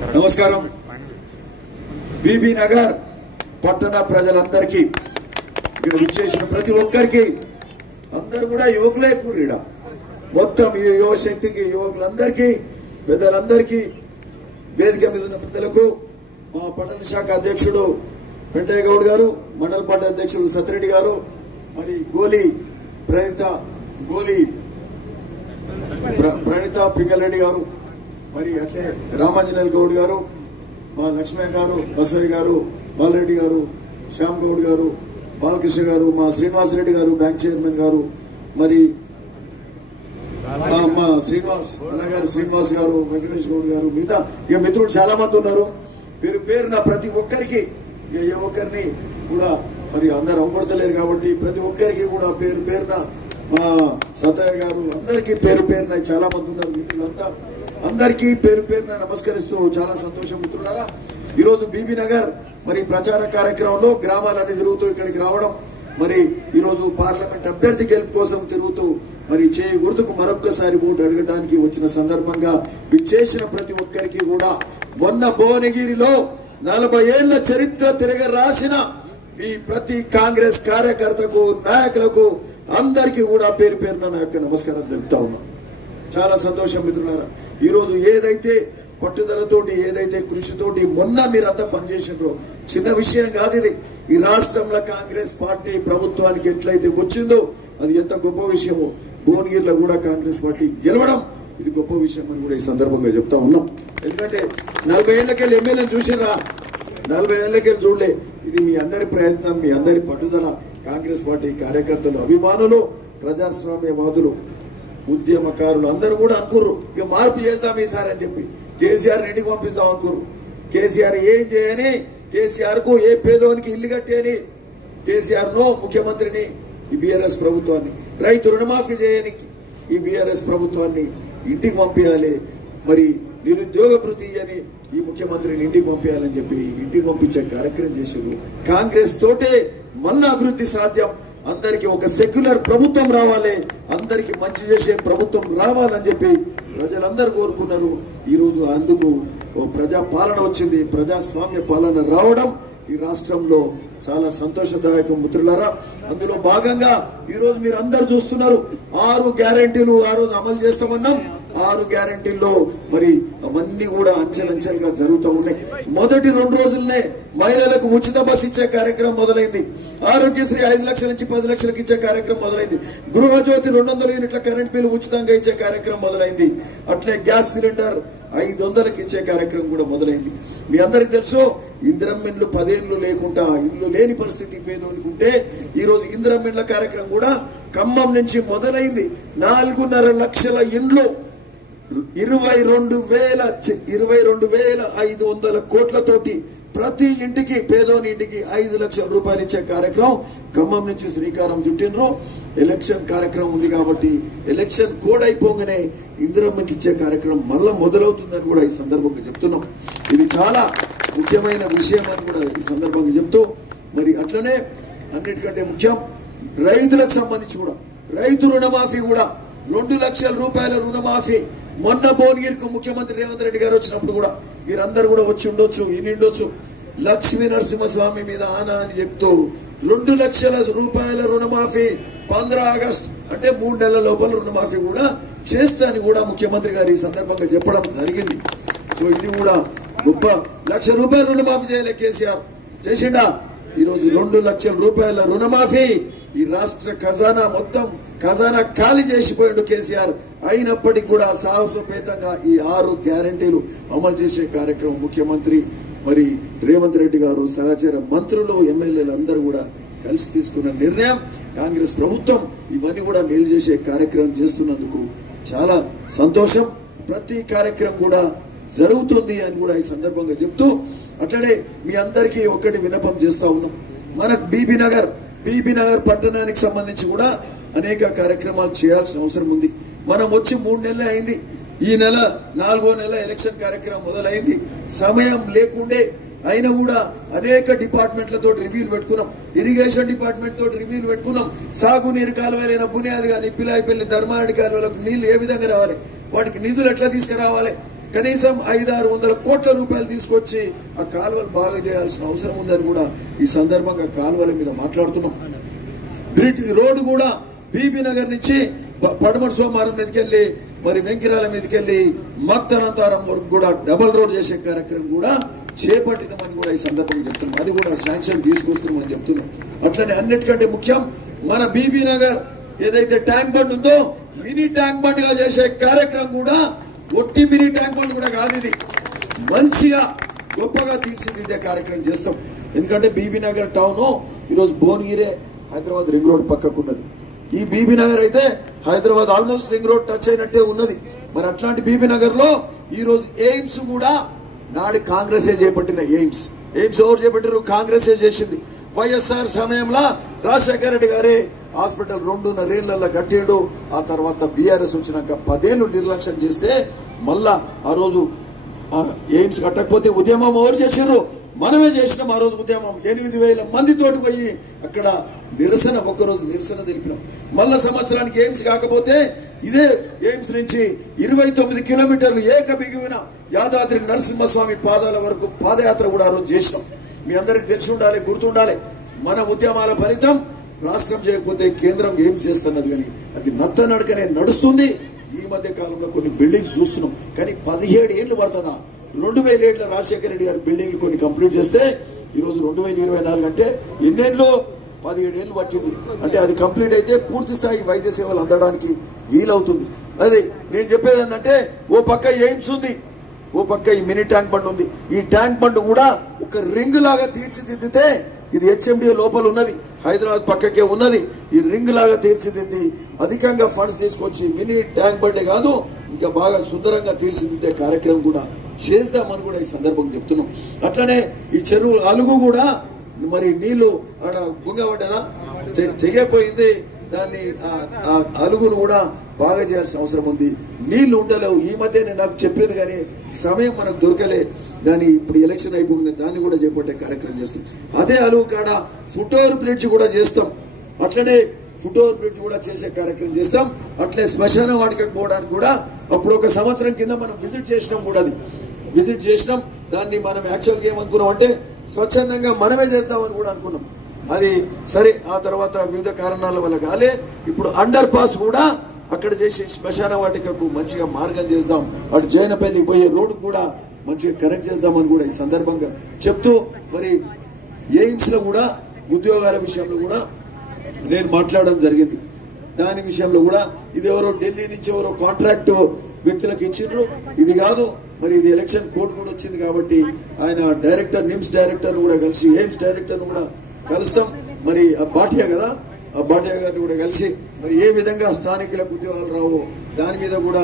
నమస్కారం. బీబీ నగర్ పట్టణ ప్రజలందరికీ, ఇక్కడ విచ్చేసిన ప్రతి ఒక్కరికి, అందరూ కూడా యువకులే కూరీడ, మొత్తం ఈ యువశక్తికి, యువకులందరికీ, పెద్దలందరికీ, వేదిక మీద ఉన్న పెద్దలకు, మా పట్టణ శాఖ అధ్యక్షుడు వెంకయ్య గౌడ్ గారు, మండల పార్టీ అధ్యక్షుడు సత్యరెడ్డి గారు, మరి ప్రణిత పింగళరెడ్డి గారు, మరి అట్లే రామాంజనేయులు గౌడ్ గారు, మా లక్ష్మయ్య గారు, బసవయ్య గారు, బాలరెడ్డి గారు, శ్యామ్ గౌడ్ గారు, బాలకృష్ణ గారు, మా శ్రీనివాసరెడ్డి గారు, బ్యాంక్ చైర్మన్ గారు, మరి మా శ్రీనివాస్ గారు, వెంకటేష్ గౌడ్ గారు, మిగతా ఇక మిత్రులు చాలా మంది ఉన్నారు. పేరు పేరున ప్రతి ఒక్కరికి, ఏ ఒక్కరిని కూడా మరి అందరు అవపడతలేరు కాబట్టి ప్రతి ఒక్కరికి కూడా పేరు పేరున, మా సతయ్య గారు, అందరికీ పేరు పేరున చాలా మంది ఉన్నారు మిత్రులంతా, అందరికీ పేరు పేరున నమస్కరిస్తూ చాలా సంతోషం మిత్రులారా. ఈరోజు బీబీ నగర్ మరి ప్రచార కార్యక్రమంలో గ్రామాలన్నీ తిరుగుతూ ఇక్కడికి రావడం, మరి ఈరోజు పార్లమెంట్ అభ్యర్థి గెలుపు కోసం తిరుగుతూ మరి చేయి గుర్తుకు మరొక్కసారి ఓటు అడగడానికి వచ్చిన సందర్భంగా విచ్చేసిన ప్రతి ఒక్కరికి కూడా, మొన్న భువనగిరిలో 40 ఏళ్ల చరిత్ర తిరగ రాసిన ఈ ప్రతి కాంగ్రెస్ కార్యకర్తకు, నాయకులకు అందరికీ కూడా పేరు పేరున నా యొక్క నమస్కారం తెలుపుతా ఉన్నా. చాలా సంతోషం మిత్రులారా. ఈరోజు ఏదైతే పట్టుదలతోటి, ఏదైతే కృషితోటి మొన్న మీరంతా పనిచేసినారో, చిన్న విషయం కాదు ఇది. ఈ రాష్ట్రంలో కాంగ్రెస్ పార్టీ ప్రభుత్వానికి ఎట్లయితే వచ్చిందో అది ఎంత గొప్ప విషయమో, భువనగిరిలో కూడా కాంగ్రెస్ పార్టీ గెలవడం ఇది గొప్ప విషయం అని కూడా ఈ సందర్భంగా చెప్తా ఉన్నాం. ఎందుకంటే 40 ఏళ్లకెళ్ళి ఎమ్మెల్యేని చూసిరా, 40 ఏళ్లకెళ్ళి చూడలే. ఇది మీ అందరి ప్రయత్నం, మీ అందరి పట్టుదల. కాంగ్రెస్ పార్టీ కార్యకర్తలు, అభిమానులు, ప్రజాస్వామ్యవాదులు, ఉద్యమకారులు అందరూ కూడా అనుకుర్రు ఇక మార్పు చేద్దాం ఈసారి అని చెప్పి. కేసీఆర్ ఇంటికి పంపిస్తాం అనుకుర్రు. కేసీఆర్ ఏం చేయని, కేసీఆర్ కు ఏ పేదోనికి ఇల్లు కట్టేని, కేసీఆర్ నో ముఖ్యమంత్రిని, ఈ బీఆర్ఎస్ ప్రభుత్వాన్ని రైతు రుణమాఫీ చేయడానికి ఈ బీఆర్ఎస్ ప్రభుత్వాన్ని ఇంటికి పంపించాలి, మరి నిరుద్యోగ భృతి అని ఈ ముఖ్యమంత్రిని ఇంటికి పంపించాలని చెప్పి ఇంటికి పంపించే కార్యక్రమం చేశారు. కాంగ్రెస్ తోటే మళ్ళా అభివృద్ధి సాధ్యం. అందరికి ఒక సెక్యులర్ ప్రభుత్వం రావాలి, అందరికి మంచి చేసే ప్రభుత్వం రావాలని చెప్పి ప్రజలందరూ కోరుకున్నారు. ఈరోజు అందుకు ప్రజా పాలన వచ్చింది. ప్రజాస్వామ్య పాలన రావడం ఈ రాష్ట్రంలో చాలా సంతోషదాయకం మిత్రులారా. అందులో భాగంగా ఈరోజు మీరు అందరు చూస్తున్నారు, 6 గ్యారెంటీలు ఆ రోజు అమలు చేస్తామన్నాం. 6 గ్యారెంటీల్లో మరి అవన్నీ కూడా అంచెలంచెలుగా జరుగుతూ ఉన్నాయి. మొదటి 2 రోజులనే మహిళలకు ఉచిత బస్ ఇచ్చే కార్యక్రమం మొదలైంది. ఆరోగ్యశ్రీ 5 లక్షల నుంచి 10 లక్షలకు ఇచ్చే కార్యక్రమం మొదలైంది. గృహజ్యోతి 200 యూనిట్ల కరెంట్ బిల్లు ఉచితంగా ఇచ్చే కార్యక్రమం మొదలైంది. అట్లే గ్యాస్ సిలిండర్ 500కి ఇచ్చే కార్యక్రమం కూడా మొదలైంది. మీ అందరికి తెలుసు, ఇందిరమ్మిండ్లు 10 ఏళ్లు లేకుండా ఇల్లు లేని పరిస్థితి పేదోనుకుంటే ఈరోజు ఇందిరమ్మిండ్ల కార్యక్రమం కూడా ఖమ్మం నుంచి మొదలైంది. 4.5 లక్షల ఇండ్లు 22,500 కోట్లతోటి ప్రతి ఇంటికి, పేదోని ఇంటికి 5 లక్షల రూపాయలు ఇచ్చే కార్యక్రమం ఖమ్మం నుంచి శ్రీకారం చుట్టినరు. ఎలక్షన్ కార్యక్రమం ఉంది కాబట్టి ఎలక్షన్ కోడ్ అయిపోగానే ఇందిరమ్మకి ఇచ్చే కార్యక్రమం మళ్ళా మొదలవుతుందని కూడా ఈ సందర్భంగా చెప్తున్నాం. ఇది చాలా ముఖ్యమైన విషయం అని కూడా ఈ సందర్భంగా చెప్తూ, మరి అట్లనే అన్నిటికంటే ముఖ్యం రైతులకు సంబంధించి కూడా రైతు రుణమాఫీ కూడా 2 లక్షల రూపాయల రుణమాఫీ. మొన్న భువనగిరికి ముఖ్యమంత్రి రేవంత్ రెడ్డి గారు వచ్చినప్పుడు కూడా మీరందరూ కూడా వచ్చి ఉండొచ్చు, ఇనిండొచ్చు. లక్ష్మీ నరసింహస్వామి మీద ఆనా అని చెప్తూ 2 లక్షల రూపాయల రుణమాఫీ 15 ఆగస్టు అంటే 3 నెలల లోపల రుణమాఫీ కూడా చేస్తా అని కూడా ముఖ్యమంత్రి గారు ఈ సందర్భంగా చెప్పడం జరిగింది. సో ఇది కూడా గొప్ప. 1 లక్ష రూపాయల రుణమాఫీ చేయలే కేసీఆర్, చేసిండా? ఈరోజు 2 లక్షల రూపాయల రుణమాఫీ. ఈ రాష్ట్ర ఖజానా మొత్తం ఖజానా ఖాళీ చేసిపోయాడు కేసీఆర్. అయినప్పటికీ కూడా సాహసోపేతంగా ఈ 6 గ్యారెంటీలు అమలు చేసే కార్యక్రమం ముఖ్యమంత్రి మరి రేవంత్ రెడ్డి గారు, సహచర మంత్రులు, ఎమ్మెల్యేలు అందరూ కూడా కలిసి తీసుకున్న నిర్ణయం. కాంగ్రెస్ ప్రభుత్వం ఇవన్నీ కూడా మేలు చేసే కార్యక్రమం చేస్తున్నందుకు చాలా సంతోషం. ప్రతి కార్యక్రమం కూడా జరుగుతుంది అని కూడా ఈ సందర్భంగా చెప్తూ, అట్లనే మీ అందరికీ ఒకటి విన్నపం చేస్తా ఉన్నాం. మనకు బీబీ నగర్ పట్టణానికి సంబంధించి కూడా అనేక కార్యక్రమాలు చేయాల్సిన అవసరం ఉంది. మనం వచ్చి 3 నెలలే అయింది. ఈ నెల 4వ నెల ఎలక్షన్ కార్యక్రమం మొదలైంది. సమయం లేకుండే అయినా కూడా అనేక డిపార్ట్మెంట్లతో రివ్యూలు పెట్టుకున్నాం. ఇరిగేషన్ డిపార్ట్మెంట్ తోటి రివ్యూలు పెట్టుకున్నాం. సాగునీరు కాలువలైన బునియాది కానీ, పిలాయిపల్లి, ధర్మారెడ్డి కాలువలకు నీళ్లు ఏ విధంగా రావాలి, వాటికి నిధులు ఎట్లా తీసుకురావాలి, కనీసం 500-600 కోట్ల రూపాయలు తీసుకొచ్చి ఆ కాలువలు బాగా చేయాల్సిన అవసరం ఉందని కూడా ఈ సందర్భంగా కాలువల మీద మాట్లాడుతున్నాం. బ్రిడ్జ్ రోడ్డు కూడా బీబీ నగర్ నుంచి పడమటి సోమవారం మీదకెళ్లి మరి వెంకిరాల మీదకెళ్లి మత్తనంతారం వరకు కూడా డబల్ రోడ్ చేసే కార్యక్రమం కూడా చేపట్టినామని కూడా ఈ సందర్భంగా చెప్తున్నాం. అది కూడా శాంక్షన్ తీసుకొస్తున్నామని చెప్తున్నాం. అట్లనే అన్నిటికంటే ముఖ్యం మన బీబీ నగర్ ఏదైతే ట్యాంక్ బండ్ ఉందో మినీ ట్యాంక్ బండ్ గా చేసే కార్యక్రమం కూడా ఒట్టి మినీ ట్యాంక్ బండ్ కూడా కాదు, ఇది మంచిగా గొప్పగా తీర్చిదిద్దే కార్యక్రమం చేస్తాం. ఎందుకంటే బీబీ నగర్ టౌన్ ఈరోజు భువనగిరే హైదరాబాద్ రింగ్ రోడ్ పక్కకున్నది. ఈ బీబీ నగర్ అయితే Hyderabad almost ring road touch అయినట్టే ఉన్నది. మరి అట్లాంటి బీబీ నగర్ లో ఈ రోజు ఎయిమ్స్ కూడా నాడు కాంగ్రెసే చేపట్టిన ఎయిమ్స్ ఎవరు చేపట్టారు? కాంగ్రెసే చేసింది. వైఎస్ఆర్ సమయంలో రాజశేఖర రెడ్డి గారే హాస్పిటల్ 2.5 ఏళ్లలో కట్టిండు. ఆ తర్వాత బీఆర్ఎస్ వచ్చినాక 10 ఏళ్లు నిర్లక్ష్యం చేస్తే మళ్ళా ఆ రోజు ఎయిమ్స్ కట్టకపోతే ఉద్యమం ఎవరు చేశారు? మనమే చేసినాం. ఆ రోజు ఉద్యమం 8,000 మందితోటి పోయి అక్కడ నిరసన, ఒక్కరోజు నిరసన తెలిపినాం. మళ్ళా సంవత్సరానికి ఎయిమ్స్ కాకపోతే ఇదే ఎయిమ్స్ నుంచి 29 కిలోమీటర్లు ఏకబిగిన యాదాద్రి నరసింహస్వామి పాదాల వరకు పాదయాత్ర కూడా ఆ రోజు చేసినాం. మీ అందరికి తెలిసి ఉండాలి, గుర్తుండాలి. మన ఉద్యమాల ఫలితం రాష్ట్రం చేయకపోతే కేంద్రం ఏం చేస్తున్నది కానీ అది నత్తనడకనే నడుస్తుంది. ఈ మధ్య కాలంలో కొన్ని బిల్డింగ్స్ చూస్తున్నాం, కానీ 17 ఏళ్లు పడుతుందా? 2000 ఏళ్ల రాజశేఖర రెడ్డి గారి బిల్డింగ్లు కొన్ని కంప్లీట్ చేస్తే ఈరోజు 2024 అంటే ఎన్నేళ్లు? 17 ఏళ్లు పట్టింది. అంటే అది కంప్లీట్ అయితే పూర్తి స్థాయి వైద్య సేవలు అందడానికి వీలవుతుంది. అది నేను చెప్పేది ఏంటంటే, ఓ పక్క ఎయిమ్స్ ఉంది, ఓ పక్క ఈ మినీ ట్యాంక్ బండ్ ఉంది. ఈ ట్యాంక్ బండ్ కూడా ఒక రింగ్ లాగా తీర్చిదిద్దితే, ఇది హెచ్ఎండిఏ లోపల ఉన్నది, హైదరాబాద్ పక్కకే ఉన్నది. ఈ రింగ్ లాగా తీర్చిదిద్ది అధికంగా ఫండ్స్ తీసుకొచ్చి మినీ ట్యాంక్ బండే కాదు ఇంకా బాగా సుందరంగా తీర్చిదిద్దే కార్యక్రమం కూడా చేద్దామని కూడా ఈ సందర్భంగా చెప్తున్నాం. అట్లనే ఈ చెరువు అలుగు కూడా మరి నీళ్లు ఆడ గుంగబడ్డా తెగిపోయింది. దాన్ని అలుగును కూడా బాగా చేయాల్సిన అవసరం ఉంది. నీళ్లు ఉండలేవు. ఈ మధ్య నాకు చెప్పారు కానీ సమయం మనకు దొరకలే. దాన్ని ఇప్పుడు ఎలక్షన్ అయిపోయింది, దాన్ని కూడా చేపట్టే కార్యక్రమం చేస్తాం. అదే అలుగు కాడ ఫుట్ఓవర్ బ్రిడ్జ్ కూడా చేస్తాం. అట్లనే ఫుట్ఓవర్ బ్రిడ్జ్ కూడా చేసే కార్యక్రమం చేస్తాం. అట్లే శ్మశాన వాటికకు పోవడానికి కూడా అప్పుడు ఒక సంవత్సరం కింద మనం విజిట్ చేసినాం కూడా. అది విజిట్ చేసినాం. దాన్ని మనం యాక్చువల్గా ఏమనుకున్నాం అంటే స్వచ్ఛందంగా మనమే చేస్తామని కూడా అనుకున్నాం. అది సరే, ఆ తర్వాత వివిధ కారణాల వల్ల కాలే. ఇప్పుడు అండర్ పాస్ కూడా అక్కడ చేసి శ్మశాన వాటికకు మంచిగా మార్గం చేద్దాం. అటు జైనపల్లి పోయే రోడ్డు కూడా మంచిగా కరెక్ట్ చేద్దామని కూడా ఈ సందర్భంగా చెప్తూ, మరి ఎయిమ్స్ లో కూడా ఉద్యోగాల విషయంలో కూడా నేను మాట్లాడడం జరిగింది. దాని విషయంలో కూడా ఇది ఎవరో ఢిల్లీ నుంచి ఎవరో కాంట్రాక్ట్ వ్యక్తులకు ఇచ్చిండ్రు, ఇది కాదు. మరి ఇది ఎలక్షన్ కోడ్ కూడా వచ్చింది కాబట్టి ఆయన డైరెక్టర్, నిమ్స్ డైరెక్టర్ కూడా కలిసి ఎయిమ్స్ డైరెక్టర్ కూడా కలుస్తాం. మరి ఆ బాటియా కదా, ఆ బాటియా గారిని కూడా కలిసి మరి ఏ విధంగా స్థానికులకు ఉద్యోగాలు రావో దాని మీద కూడా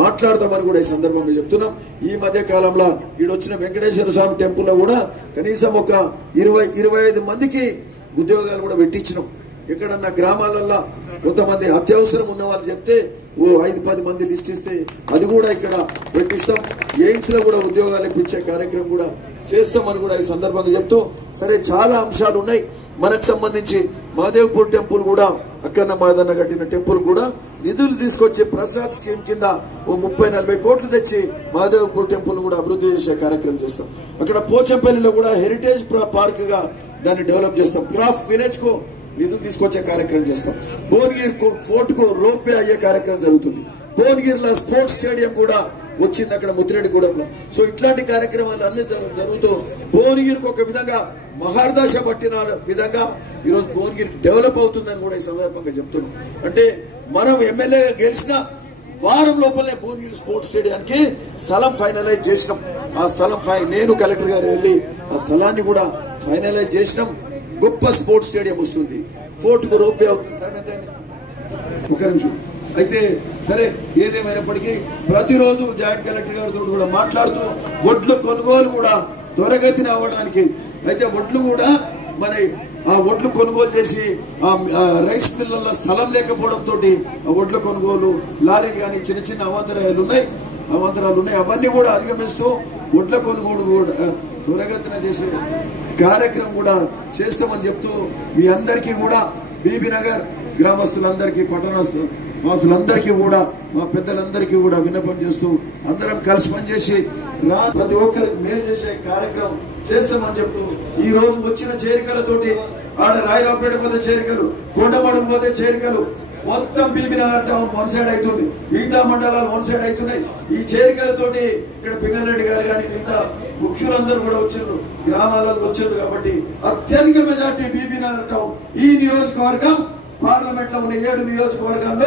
మాట్లాడతామని కూడా ఈ సందర్భంగా చెప్తున్నాం. ఈ మధ్య కాలంలో ఈడొచ్చిన వెంకటేశ్వర స్వామి టెంపుల్ లో కూడా కనీసం ఒక 20-25 మందికి ఉద్యోగాలు కూడా పెట్టించినాం. ఎక్కడన్నా గ్రామాలల్లో కొంతమంది అత్యవసరం ఉన్న వాళ్ళు చెప్తే ఓ 5-10 మంది లిస్ట్ ఇస్తే అది కూడా ఇక్కడ పెట్టిస్తాం. ఎయిమ్స్ లో కూడా ఉద్యోగాలు ఇప్పించే కార్యక్రమం కూడా చేస్తామని కూడా ఈ సందర్భంగా చెప్తూ, సరే చాలా అంశాలు ఉన్నాయి మనకు సంబంధించి. మహాదేవ్పూర్ టెంపుల్ కూడా అక్కన్న మాదన్న కట్టిన టెంపుల్ కూడా నిధులు తీసుకొచ్చి ప్రసాద్ స్కీమ్ కింద ఓ 30-40 కోట్లు తెచ్చి మహాదేవ్పూర్ టెంపుల్ కూడా అభివృద్ధి చేసే కార్యక్రమం చేస్తాం. అక్కడ పోచంపల్లిలో కూడా హెరిటేజ్ పార్క్ గా దాన్ని డెవలప్ చేస్తాం. క్రాఫ్ట్ విలేజ్ కు నిధులు తీసుకొచ్చే కార్యక్రమం చేస్తాం. భువనగిరి ఫోర్ట్ కు రోప్ వే అయ్యే కార్యక్రమం జరుగుతుంది. భువనగిరిలో స్పోర్ట్స్ స్టేడియం కూడా వచ్చింది అక్కడ ముత్తిరెడ్డిగూడెంలో. సో ఇట్లాంటి కార్యక్రమాలు అన్ని జరుగుతూ భువనగిరికి ఒక విధంగా మహార్దశ పట్టిన విధంగా ఈరోజు భువనగిరి డెవలప్ అవుతుందని కూడా ఈ సందర్భంగా చెప్తున్నాం. అంటే మనం ఎమ్మెల్యే గెలిచిన వారం లోపలే భువనగిరి స్పోర్ట్స్ స్టేడియానికి స్థలం ఫైనలైజ్ చేసినాం. ఆ స్థలం నేను కలెక్టర్ గారు వెళ్లి ఆ స్థలాన్ని కూడా ఫైనలైజ్ చేసినాం. గొప్ప స్పోర్ట్స్ స్టేడియం వస్తుంది. ఫోర్ట్ కు రోప్ వే అవుతుంది. ఒక నిమిషం అయితే సరే, ఏదేమైనప్పటికీ ప్రతిరోజు జాయింట్ కలెక్టర్ గారితో కూడా మాట్లాడుతూ వడ్లు కొనుగోలు కూడా త్వరగతిన అవ్వడానికి అయితే వడ్లు కూడా మరి ఆ వడ్లు కొనుగోలు చేసి ఆ రైస్ మిల్లర్ల స్థలం లేకపోవడంతో ఆ వడ్ల కొనుగోలు లారీలు కానీ చిన్న చిన్న అవాంతరాలు ఉన్నాయి. అవన్నీ కూడా అధిగమిస్తూ వడ్ల కొనుగోలు కూడా త్వరగతిన చేసే కార్యక్రమం కూడా చేస్తామని చెప్తూ, మీ అందరికీ కూడా బీబీ నగర్ గ్రామస్తులందరికీ వాసులందరికీ కూడా మా పెద్దలందరికీ కూడా విన్నపం చేస్తూ అందరం కలిసి పనిచేసి ప్రతి ఒక్కరికి మేలు చేసే కార్యక్రమం చేస్తామని చెప్తూ ఈ రోజు వచ్చిన చేరికలతోటి ఆడ రాయరావుపేట పోతే చేరికలు, కొండమడుగు పోతే చేరికలు, మొత్తం బీబీనగర్ టౌన్ వన్ సైడ్ అవుతుంది, మిగతా మండలాలు వన్ సైడ్ అవుతున్నాయి. ఈ చేరికలతోటి ఇక్కడ పింగళరెడ్డి గారు కానీ మిగతా ముఖ్యులందరూ కూడా వచ్చారు, గ్రామాలలో వచ్చారు. కాబట్టి అత్యధిక మెజార్టీ బీబీనగర్ టౌన్ ఈ నియోజకవర్గం పార్లమెంట్ లో ఉన్న 7 నియోజకవర్గాల్లో